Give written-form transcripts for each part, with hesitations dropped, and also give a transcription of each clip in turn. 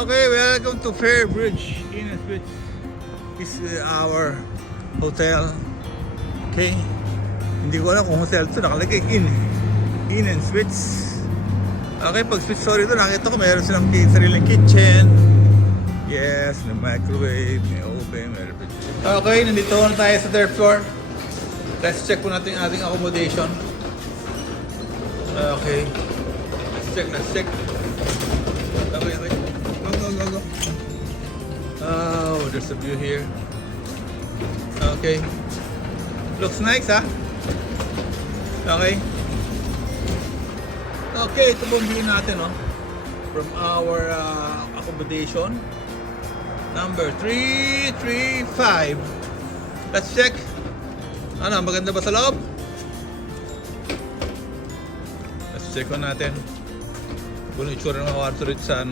Okay, welcome to Fair Bridge Inn and Suites. This is our hotel. Okay. Hindi ko alam kung hotel to, nakalagay Inn and Suites. Okay, pag suite story ito, nakita ko meron silang sariling kitchen. Yes, may microwave, may oven, may refrigerator. Okay, nandito na tayo sa third floor. Let's check po natin yung ating accommodation. Okay. Let's check. Okay. Go. Oh, there's a view here. Okay. Looks nice, huh? Okay. Okay, ito po ang view natin, no? From our accommodation. Number 335. Let's check. Ano, maganda ba sa loob? Let's check on natin. Kung ano itsura ng kwarto rito sa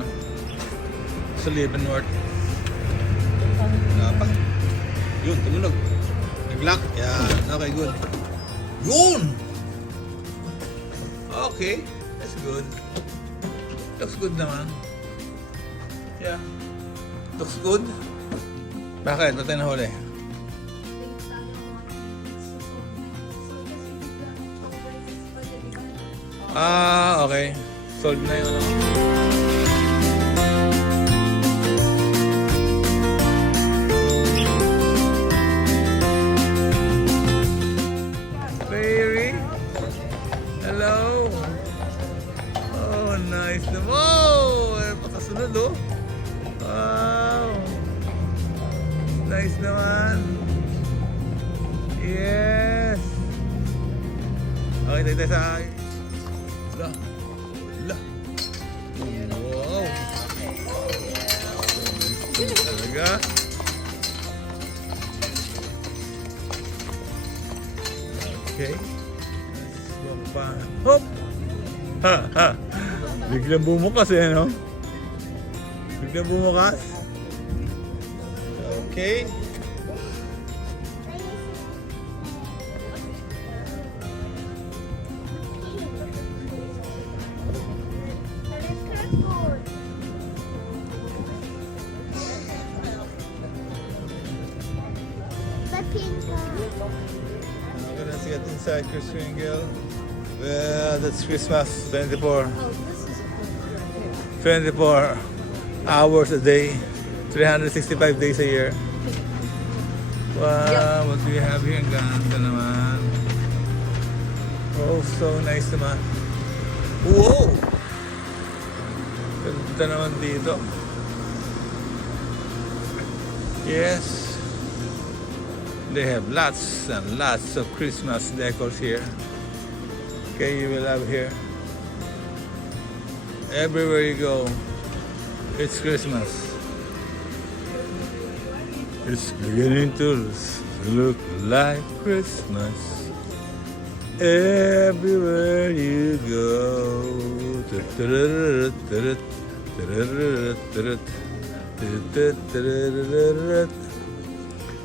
sa Leavenworth. Nga pa. Yun, tumunog. Nag-lock. Yan. Okay, good. Yun! Okay. That's good. Looks good naman. Yeah. Looks good. Bakit? Ba't tayo nahuli? Okay. Solved na yun. Baby. Hello. Oh, nice naman. Oh, pakasunod, oh. Wow. Nice naman. Yes. Okay, tayo sa akin. Wow. Talaga. Okay. Hop! Ha! Biglang bumukas no? Biglang bumukas. Okay. I'm gonna see it inside Chris Ringel. Well, that's Christmas 24 hours a day, 365 days a year. Wow, what do we have here? Ang ganda naman. Oh, so nice naman. Whoa! Ganda naman dito. Yes. They have lots and lots of Christmas decors here. Okay, you will have here. Everywhere you go, it's Christmas. It's beginning to look like Christmas. Everywhere you go.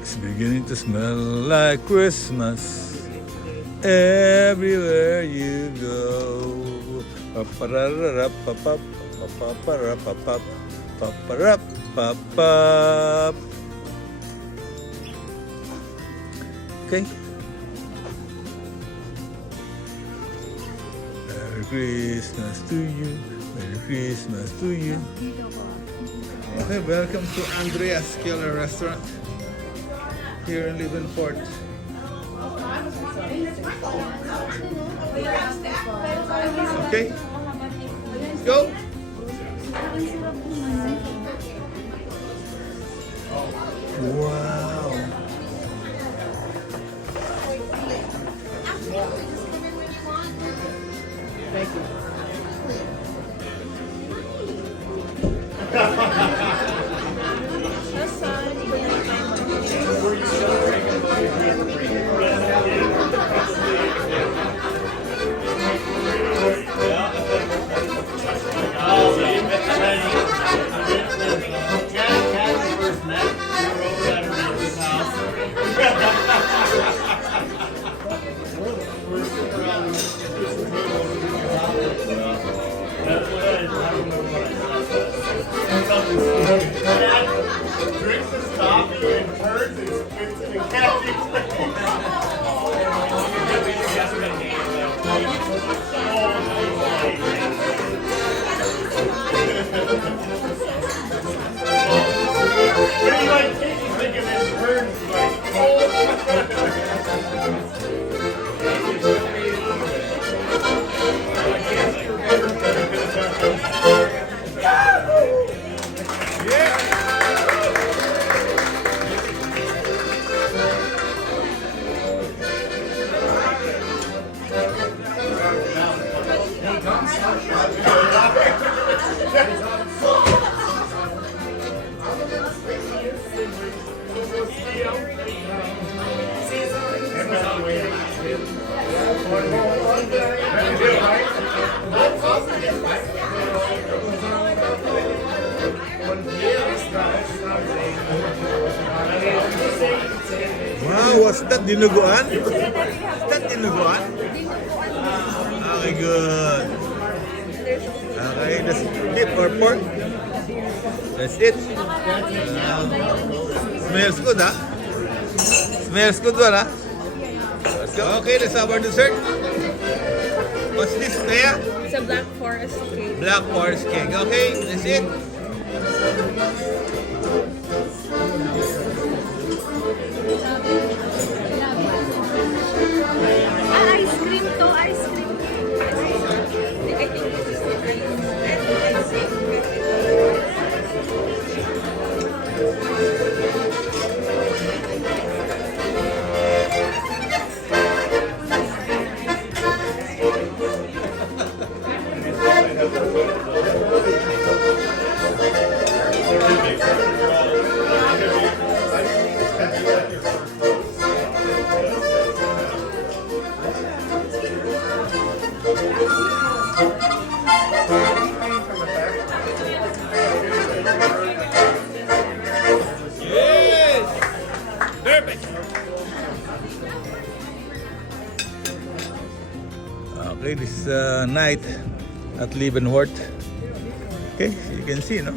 It's beginning to smell like Christmas everywhere you go. Okay. Merry Christmas to you. Merry Christmas to you. Okay, welcome to Andrea's Killer Restaurant here in Leavenworth. Okay, go. Wow. Thank you. Wow, what's that? Dinuguan? Is that dinuguan? Okay, good. Okay, that's beef or pork. That's it. Smells good, huh? Smells good, huh? Let's go. Okay, let's have our dessert. What's this, Naya? It's a black forest cake. Black forest cake. Okay, that's it. Ice cream to, ice cream. I think this is the Yes! Perfect! Okay, this night at Leavenworth. Okay, you can see, no?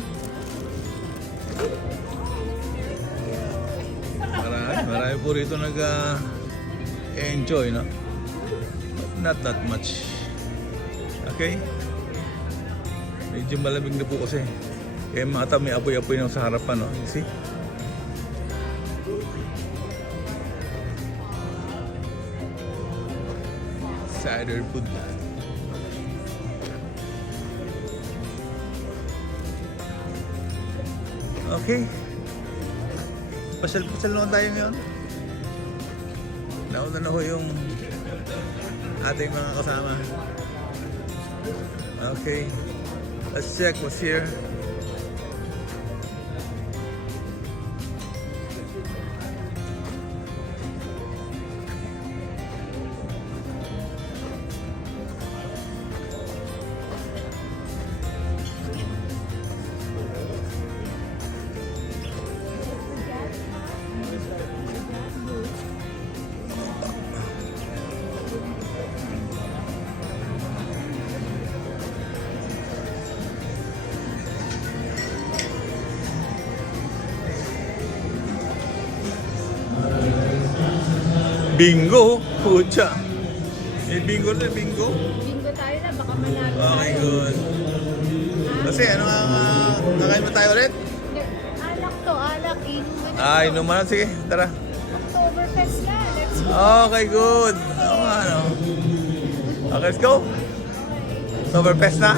Marami po rito nag-enjoy, no? But not that much. Okay? Medyo malamig na po kasi. Kaya mata may apoy-apoy na sa harapan, no? You see? Cider food. Okay. Pasal-pasal naman tayo ngayon. Nauna na ho yung ating mga kasama. Okay. Let's check what's here. Bingo! Pucha! May bingo na, bingo. Bingo tayo na, baka manalo Okay, tayo. good. Kasi ano nga, kakain mo tayo ulit? Alak to, alak. Inuman Ah, inuman na. Sige, tara. Oktoberfest na. Let's go. Okay, good. Oo nga, ano. Okay, let's go. Overpass na.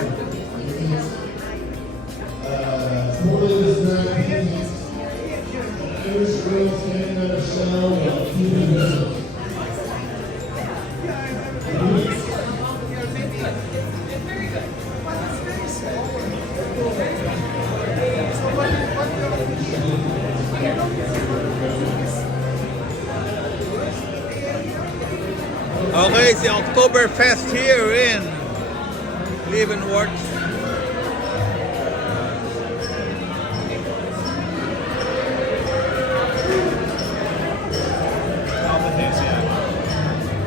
Okay, it's the Oktoberfest here in Leavenworth.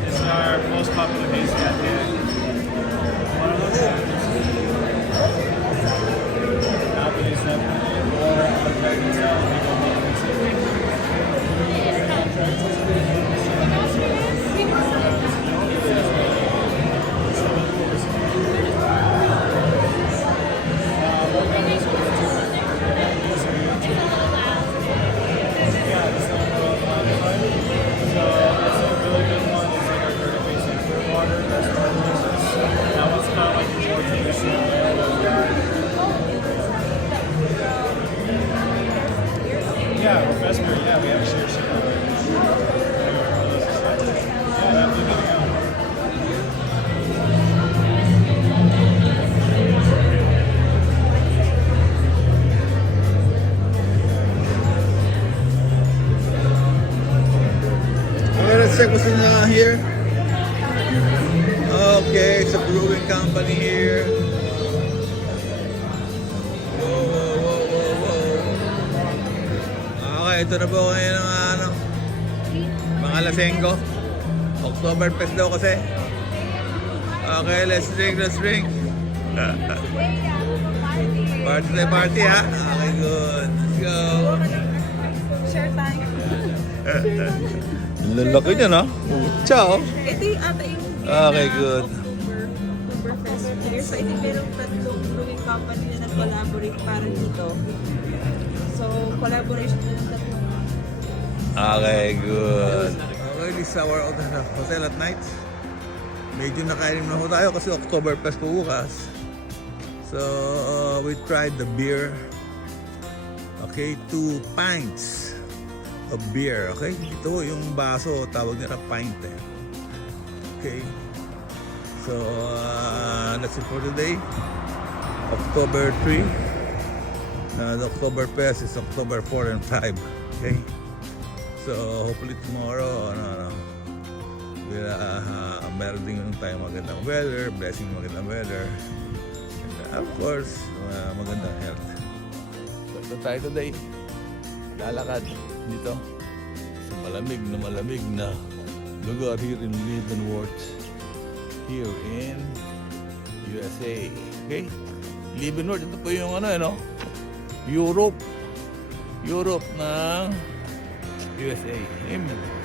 This is our most popular hazy here. One of those Apple is definitely more ito na po ngayon ng ano, mga lasenggo. Oktoberfest daw kasi. Okay, let's drink. Party ha. Okay, good. Let's go. Share tayo. Lalaki niya na. Ciao. Ito yung ata yung Okay, good. Oktoberfest year. So, ito merong tatlong brewing company na nag-collaborate para dito. So, collaboration na ng tatlong. Okay, good. Okay, this is our hotel at night. Medyo nakainom na ho tayo kasi Oktoberfest po bukas. So, we tried the beer. Okay, 2 pints of beer. Okay, ito yung baso, tawag nila pint eh. Okay. So, that's it for today. October 3. The Oktoberfest is October 4 and 5. Okay. So, hopefully tomorrow, meron din tayo magandang weather, blessing magandang weather. And, of course, magandang health. So, ito tayo today. Lalakad dito sa malamig na lugar here in Leavenworth, here in USA. Okay? Leavenworth, ito po yung Europe ng USA. Amen.